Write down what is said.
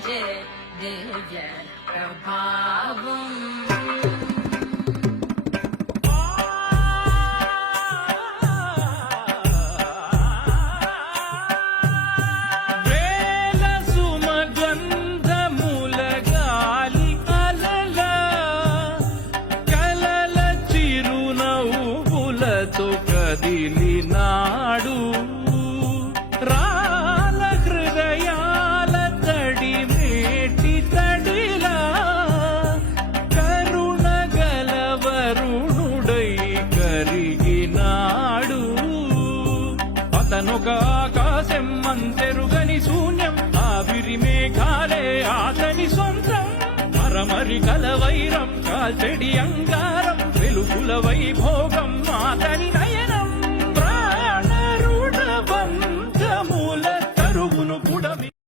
భజే దివ్య ప్రభావం కదిలినాడు రాల హృదయాల తడి మేటి తడిలా కరుణ గలవరుణుడై కరిగినాడు అతనొక ఆకాశం అంతెరుగని శూన్యం ఆవిరి మేఘాలే అతని సొంతం మరమరి కల వైరం కాల్చెడి అంగారం వెలుగుల వైభోగం అతని నయ